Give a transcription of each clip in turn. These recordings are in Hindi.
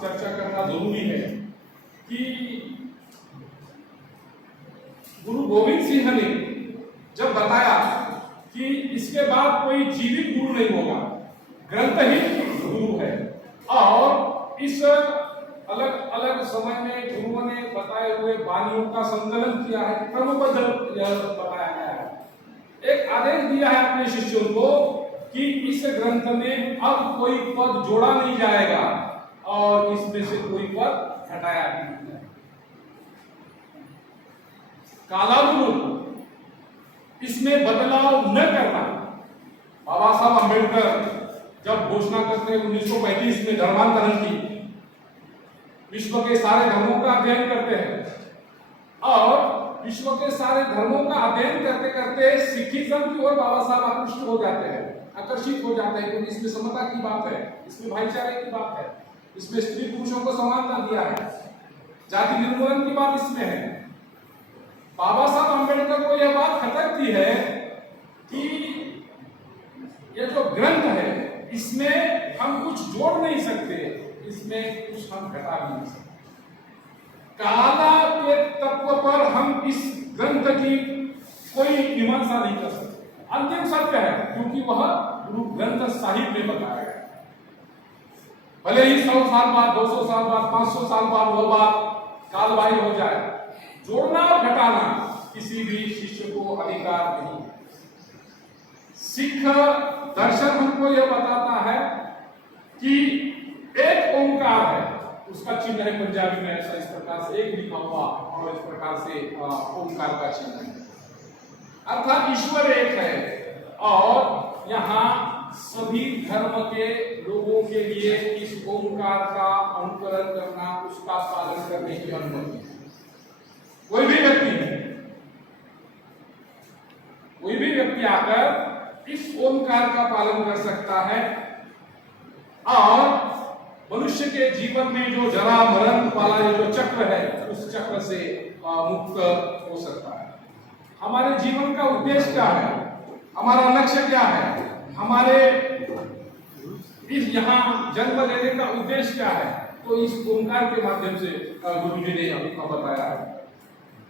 चर्चा करना जरूरी है कि गुरु गोविंद सिंह ने जब बताया कि इसके बाद कोई जीवित गुरु नहीं होगा, ग्रंथ ही गुरु है, और इस अलग अलग समय में गुरुओं ने बताए हुए वाणियों का संकलन किया है, क्रमबद्ध बताया गया है, एक आदेश दिया है अपने शिष्यों को कि इस ग्रंथ में अब कोई पद जोड़ा नहीं जाएगा और इसमें से कोई पद हटाया नहीं जाएगा। कालानुरूप इसमें बदलाव न करना। बाबा साहब अम्बेडकर जब घोषणा करते हैं 1935 में धर्मांतरण की, विश्व के सारे धर्मों का अध्ययन करते हैं और विश्व के सारे धर्मों का अध्ययन करते करते सिखिज्म की ओर बाबा साहब आकृष्ट हो जाते हैं, आकर्षित हो जाते हैं, क्योंकि इसमें समता की बात है, इसमें भाईचारे की बात है, इसमें स्त्री पुरुषों को समानता दिया है, जाति निर्मूलन की बात इसमें है। बाबा साहब अम्बेडकर को यह बात खटकती है कि ये जो ग्रंथ है इसमें हम कुछ जोड़ नहीं सकते, इसमें कुछ हम घटा भी नहीं सकते। काला के तत्व पर हम इस ग्रंथ की कोई मीमांसा नहीं कर सकते, अंतिम सत्य है, क्योंकि वह गुरु ग्रंथ साहिब में बताया गया। भले ही 100 साल बाद, 200 साल बाद, 500 साल बाद वह बात कालबाह्य हो जाए, जोड़ना और घटाना किसी भी शिष्य को अधिकार नहीं। सिख दर्शन हमको यह बताता है कि एक ओंकार है, उसका चिन्ह है पंजाबी में ऐसा इस प्रकार से एक लिखा हुआ और इस प्रकार से ओंकार का चिन्ह है, अर्थात ईश्वर एक है और यहाँ सभी धर्म के लोगों के लिए इस ओंकार का अनुकरण करना, उसका पालन करने की अनुमति है। कोई भी व्यक्ति आकर इस ओंकार का पालन कर सकता है और मनुष्य के जीवन में जो जरा मरण वाला ये जो चक्र है उस चक्र से मुक्त हो सकता है। हमारे जीवन का उद्देश्य क्या है, हमारा लक्ष्य क्या है, हमारे इस यहाँ जन्म लेने का उद्देश्य क्या है, तो इस ओंकार के माध्यम से गुरु जी ने अभी बताया है।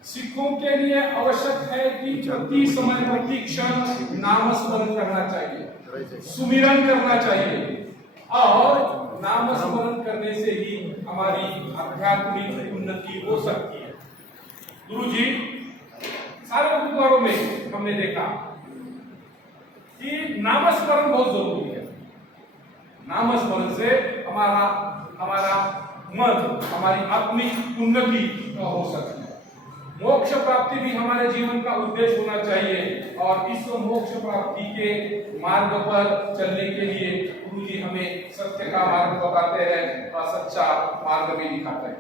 सिखों के लिए आवश्यक है कि प्रति समय प्रति क्षण नाम स्मरण करना चाहिए, सुमिरन करना चाहिए और नाम स्मरण करने से ही हमारी आध्यात्मिक उन्नति हो सकती है। गुरु जी सारे गुरुद्वारों में हमने देखा कि नाम स्मरण बहुत जरूरी है। नाम स्मरण से हमारा मन, हमारी आत्मिक उन्नति हो सकती है। मोक्ष प्राप्ति भी हमारे जीवन का उद्देश्य होना चाहिए और इस मोक्ष प्राप्ति के मार्ग पर चलने के लिए गुरु जी हमें सत्य का मार्ग बताते हैं और सच्चा मार्ग भी दिखाते हैं।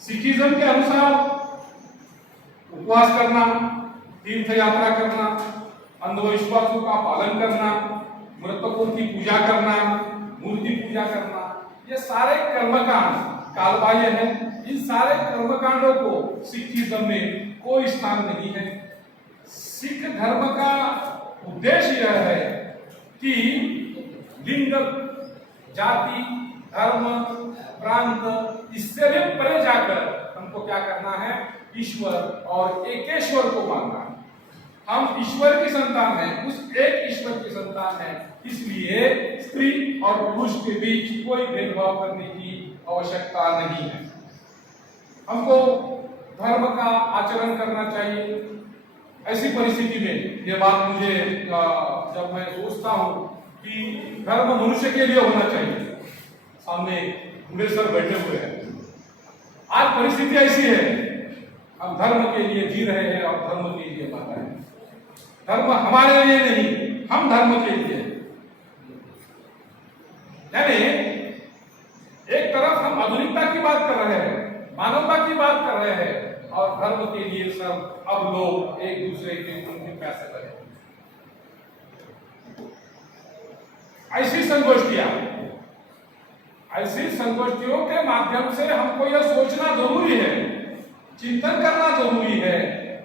सिखिज्म के अनुसार उपवास करना, तीर्थ यात्रा करना, अंधविश्वासों का पालन करना, मृतकों की पूजा करना, मूर्ति पूजा करना, ये सारे कर्मकांड कालबाह्य है। इन सारे कर्मकांडों को सिखिज्म में कोई स्थान नहीं है। सिख धर्म का उद्देश्य यह है कि लिंग, जाति, धर्म, प्रांत इससे भी परे जाकर हमको क्या करना है, ईश्वर और एकेश्वर को मानना है। हम ईश्वर की संतान हैं, उस एक ईश्वर की संतान हैं, इसलिए स्त्री और पुरुष के बीच कोई भेदभाव करने की आवश्यकता नहीं है। हमको धर्म का आचरण करना चाहिए। ऐसी परिस्थिति में ये बात मुझे जब मैं सोचता हूँ कि धर्म मनुष्य के लिए होना चाहिए, सामने बूढ़े सर बैठे हुए हैं, आज परिस्थिति ऐसी है, हम धर्म के लिए जी रहे हैं और धर्म के लिए मर रहे हैं। धर्म हमारे लिए नहीं, हम धर्म के लिए। यानी एक तरफ हम आधुनिकता की बात कर रहे हैं, मानवता की बात कर रहे हैं और धर्म के लिए सब अब लोग एक दूसरे के उनके पैसे लगे। ऐसी संगोष्ठियों के माध्यम से हमको यह सोचना जरूरी है, चिंतन करना जरूरी है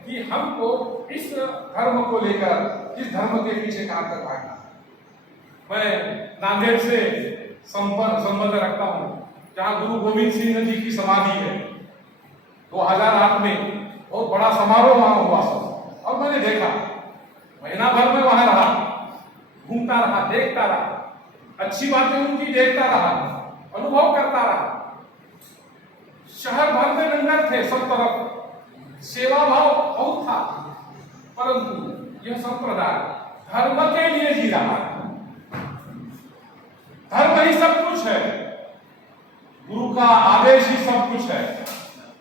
कि हमको इस धर्म को लेकर इस धर्म के पीछे कहां तक भागना। मैं नांदेड़ से संबंध रखता हूं जहां गुरु गोविंद सिंह जी की समाधि है। 2008 में बहुत बड़ा समारोह वहां हुआ सब, और मैंने देखा, महीना भर में वहां रहा, घूमता रहा, देखता रहा, अच्छी बातें उनकी देखता रहा, अनुभव करता रहा। शहर भर में लंगर थे, सब तरफ सेवा भाव बहुत था, परंतु यह संप्रदाय धर्म के लिए जी रहा है। धर्म ही सब कुछ है, गुरु का आदेश ही सब कुछ है।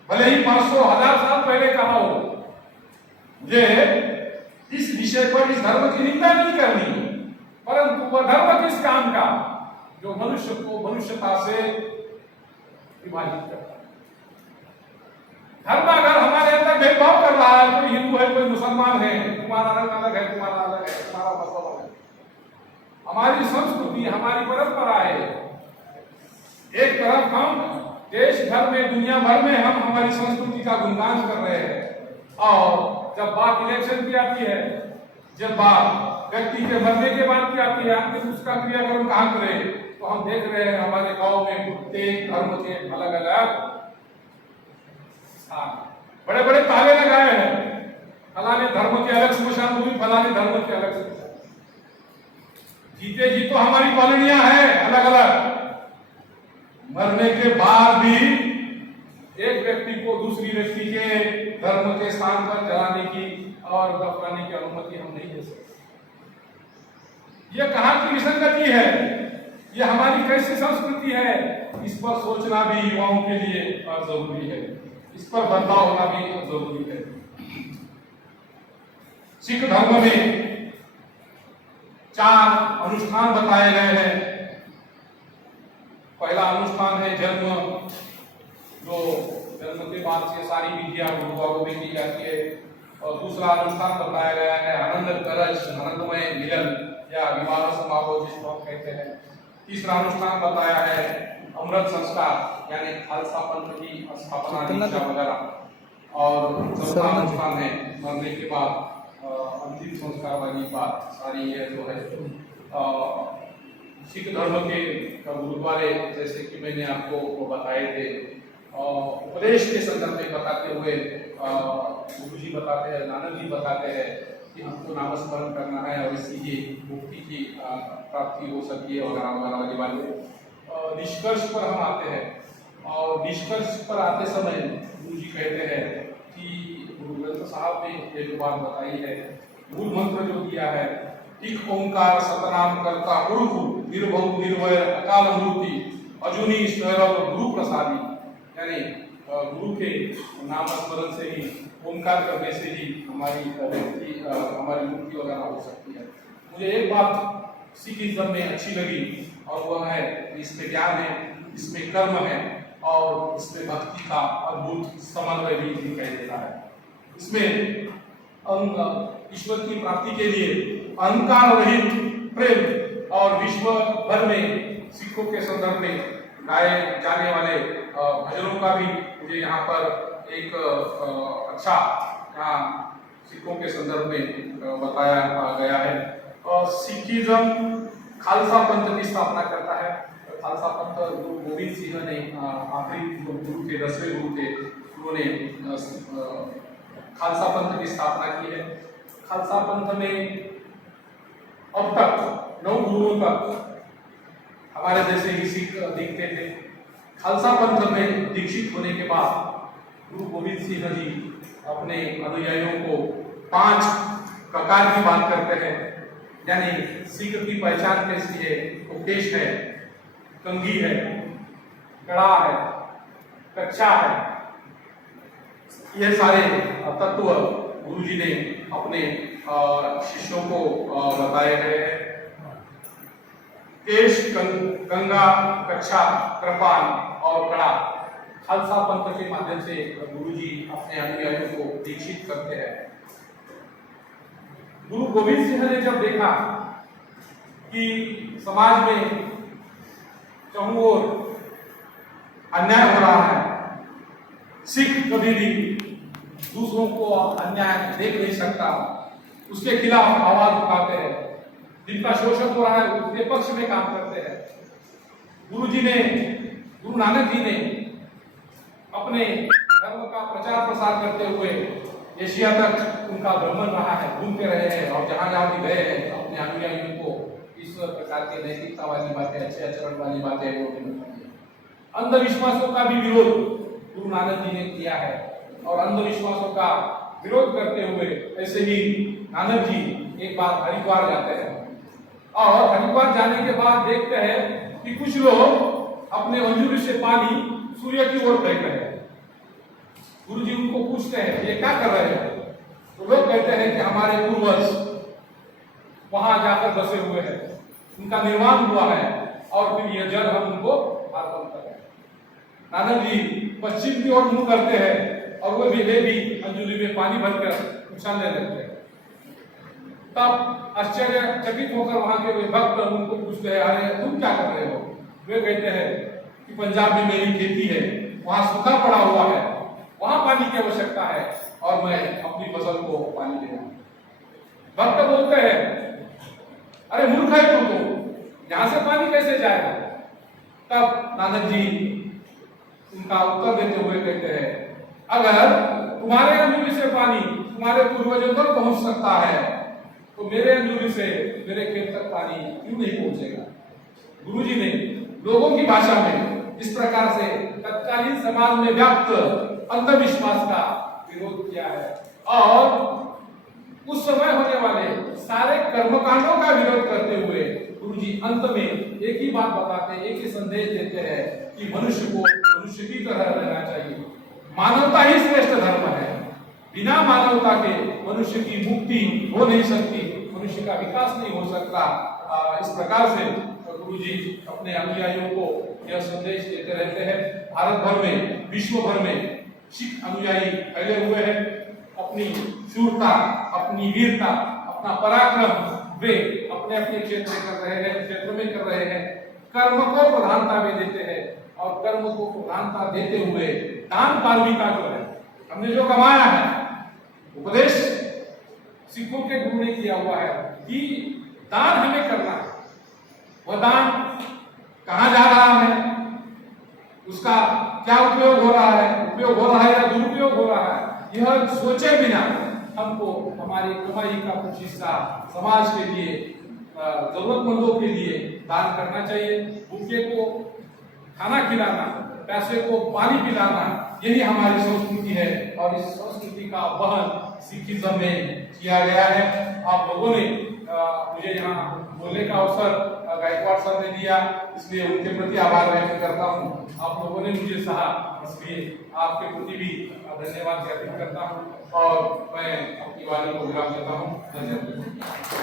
भले ही 500,000 साल पहले कहा हो, मुझे इस विषय पर इस धर्म की निंदा नहीं करनी, परंतु वह धर्म किस काम का जो मनुष्य को मनुष्यता से विभाजित करता है। धर्म अगर हमारे अंदर भेदभाव कर रहा है, कोई हिंदू है, कोई मुसलमान है, तुम्हारा रंग अलग है, तुम्हारा अलग है, तुम्हारा मजहब अलग है। हमारी संस्कृति, हमारी परंपरा है। एक तरफ हम देश भर में, दुनिया भर में हम हमारी संस्कृति का गुणगान कर रहे हैं, और जब बात इलेक्शन की आती है, जब बात व्यक्ति के मरने के बाद की आती है, आखिर उसका क्रियाक्रम कहाँ करें, तो हम देख रहे हैं हमारे गांव में प्रत्येक धर्म के अलग अलग बड़े बड़े ताले लगाए हैं। फलाने धर्म के अलग स्मशान भूमि, फलाने धर्म के अलग स्मशान। जीते जी तो हमारी कॉलोनियां हैं अलग अलग, मरने के बाद भी एक व्यक्ति को दूसरी व्यक्ति के धर्म के स्थान पर जलाने की और दफनाने की अनुमति हम नहीं दे सकते। यह कहाँ की विसंगति है, यह हमारी कैसी संस्कृति है, इस पर सोचना भी युवाओं के लिए जरूरी है, इस पर बदलाव होना भी जरूरी है। सिख धर्म में 4 अनुष्ठान बताए गए हैं। पहला अनुष्ठान है जन्म, जो जन्म के बाद से सारी विद्या गुरुओं में की जाती है। और दूसरा अनुष्ठान बताया गया है आनंद करज, आनंदमय मिलन या विवाह समारोह जिसको हम कहते हैं। तीसरा अनुष्ठान बताया है अमृत संस्कार, यानी खालसा पंथ की स्थापना दीक्षा वगैरह। और चौथा अनुष्ठान है मरने के बाद अंतिम संस्कार वाली बात सारी है जो है। सिख धर्म के गुरुद्वारे जैसे कि मैंने आपको बताए थे, उपदेश के संदर्भ में बताते हुए गुरु जी बताते हैं, नानक जी बताते हैं कि हमको नामस्मरण करना है और इसकी ही मुक्ति की प्राप्ति हो सकती है वगैरह वगैरह वाली बातें। निष्कर्ष पर हम आते हैं, और निष्कर्ष पर आते समय गुरु जी कहते हैं कि गुरु ग्रंथ साहब ने ये जो बात बताई है, मूल मंत्र जो दिया है, एक ओंकार सतनाम करता गुरु निर्भव निर्भय अकाल मूर्ति अजुनी स्वैरव गुरु प्रसादी, यानी गुरु के नाम स्मरण से ही, ओंकार करने से ही हमारी मुक्ति वगैरह हो सकती है। मुझे एक बात सिखिज्म में अच्छी लगी, और वह है इसमें ज्ञान है, इसमें कर्म है, और इसमें भक्ति का अद्भुत समन्वय भी दिखाई देता है। इसमें ईश्वर की प्राप्ति के लिए अहंकार रहित प्रेम और विश्व भर में सिखों के संदर्भ में गाए जाने वाले भजनों का भी मुझे यहाँ पर एक अच्छा यहाँ सिखों के संदर्भ में बताया गया है। सिखिज्म खालसा पंथ की स्थापना करता है। खालसा पंथ गुरु गोविंद सिंह ने आखिरी गुरु थे, 10वें गुरु थे, उन्होंने खालसा पंथ की स्थापना की है। खालसा पंथ में अब तक 9 गुरुओं तक हमारे जैसे ही सिख दिखते थे। खालसा पंथ में दीक्षित होने के बाद गुरु गोविंद सिंह जी अपने अनुयायियों को 5 प्रकार की बात करते हैं, यानी सिख की पहचान कैसी है, उपदेश है, कंघी है, कड़ा है, कच्छा है। ये सारे तत्व गुरु जी ने अपने शिष्यों को बताए गए हैं। केश, कंगा, कच्छा, कृपान और कड़ा खालसा पंथ के माध्यम से गुरु जी अपने अनुयायियों को दीक्षित करते हैं। गुरु गोविंद सिंह ने जब देखा कि समाज में चारों ओर अन्याय हो रहा है, सिख कभी भी दूसरों को अन्याय देख नहीं सकता, उसके खिलाफ आवाज उठाते हैं, जिनका शोषण हो रहा है उसके पक्ष में काम करते हैं। गुरु जी ने गुरु नानक जी ने अपने धर्म का प्रचार प्रसार करते हुए एशिया तक उनका भ्रमण रहा है, घूमते रहे हैं और जहां जहां भी गए हैं अपने अनुयायियों को इस प्रकार के नैतिकता वाली बातें, अच्छे आचरण वाली बातें वो बताई है। अंधविश्वासों का भी विरोध गुरु नानक जी ने किया है और अंधविश्वासों का विरोध करते हुए ऐसे ही नानक जी एक बार हरिद्वार जाते हैं और हरिद्वार जाने के बाद देखते हैं कि कुछ लोग अपने अंजूरी से पानी सूर्य की ओर फेंक रहे हैं। गुरु जी उनको पूछते हैं ये क्या कर रहे हैं? तो लोग कहते हैं कि हमारे पूर्वज वहां जाकर बसे हुए हैं, उनका निर्माण हुआ है और फिर यह जल हम उनको अर्पण कर रहे हैं। नानक जी पश्चिम की ओर मुंह करते हैं और वे भी अंजलि में पानी भरकर उछालने लगते हैं। तब आश्चर्यचकित होकर वहां के वे भक्त उनको पूछते हैं अरे तुम क्या कर रहे हो? वे कहते हैं कि पंजाब में मेरी खेती है, वहां सूखा पड़ा हुआ है, वहां पानी की आवश्यकता है और मैं अपनी फसल को पानी दे रहा हूं। भक्त बोलते हैं अरे मूर्ख है तू, तो यहां से पानी कैसे जाएगा? तब नानक जी उनका उत्तर देते हुए कहते हैं अगर तुम्हारे अंजूरी से पानी तुम्हारे पूर्वजों तक पहुंच सकता है तो मेरे अंजूरी से मेरे खेत तक पानी क्यों नहीं पहुंचेगा? गुरुजी ने लोगों की भाषा में इस प्रकार से तत्कालीन समाज में व्याप्त अंधविश्वास का विरोध किया है और उस समय होने वाले सारे कर्मकांडों का विरोध करते हुए गुरुजी अंत में एक ही बात बताते हैं, एक ही संदेश देते हैं कि मनुष्य को मनुष्य की तरह रहना चाहिए। मानवता ही श्रेष्ठ धर्म है। बिना मानवता के मनुष्य की मुक्ति हो नहीं सकती, मनुष्य का विकास नहीं हो सकता। इस प्रकार से गुरुजी अपने अनुयायियों को यह संदेश देते रहते हैं। भारत भर में, विश्व भर में सिख अनुयायी फैले हुए हैं। अपनी शूरता, अपनी वीरता, अपना पराक्रम वे अपने अपने क्षेत्र में कर रहे हैं। कर्म को प्रधानता में देते हैं और कर्म को प्रधानता देते हुए दान पारमिता जो है, हमने जो कमाया है, उपदेश सिखों के गुरु ने किया हुआ है कि दान हमें करना है। वह दान कहां जा रहा है, उसका क्या उपयोग हो रहा है या दुरुपयोग हो रहा है, यह सोचे बिना हमको हमारी कमाई का कुछ हिस्सा समाज के लिए, जरूरतमंदों के लिए दान करना चाहिए। भूखे को खाना खिलाना, प्यासे को पानी पिलाना, यही हमारी संस्कृति है और इस संस्कृति का वहन सिखिज्म में किया गया है। आप लोगों ने मुझे यहाँ बोलने का अवसर गायकवाड़ सर ने दिया, इसलिए उनके प्रति आभार व्यक्त करता हूँ। आप लोगों ने मुझे सहा, इसलिए आपके प्रति भी धन्यवाद व्यक्त करता हूँ और मैं अपनी वाणी को विराम देता हूँ। धन्यवाद।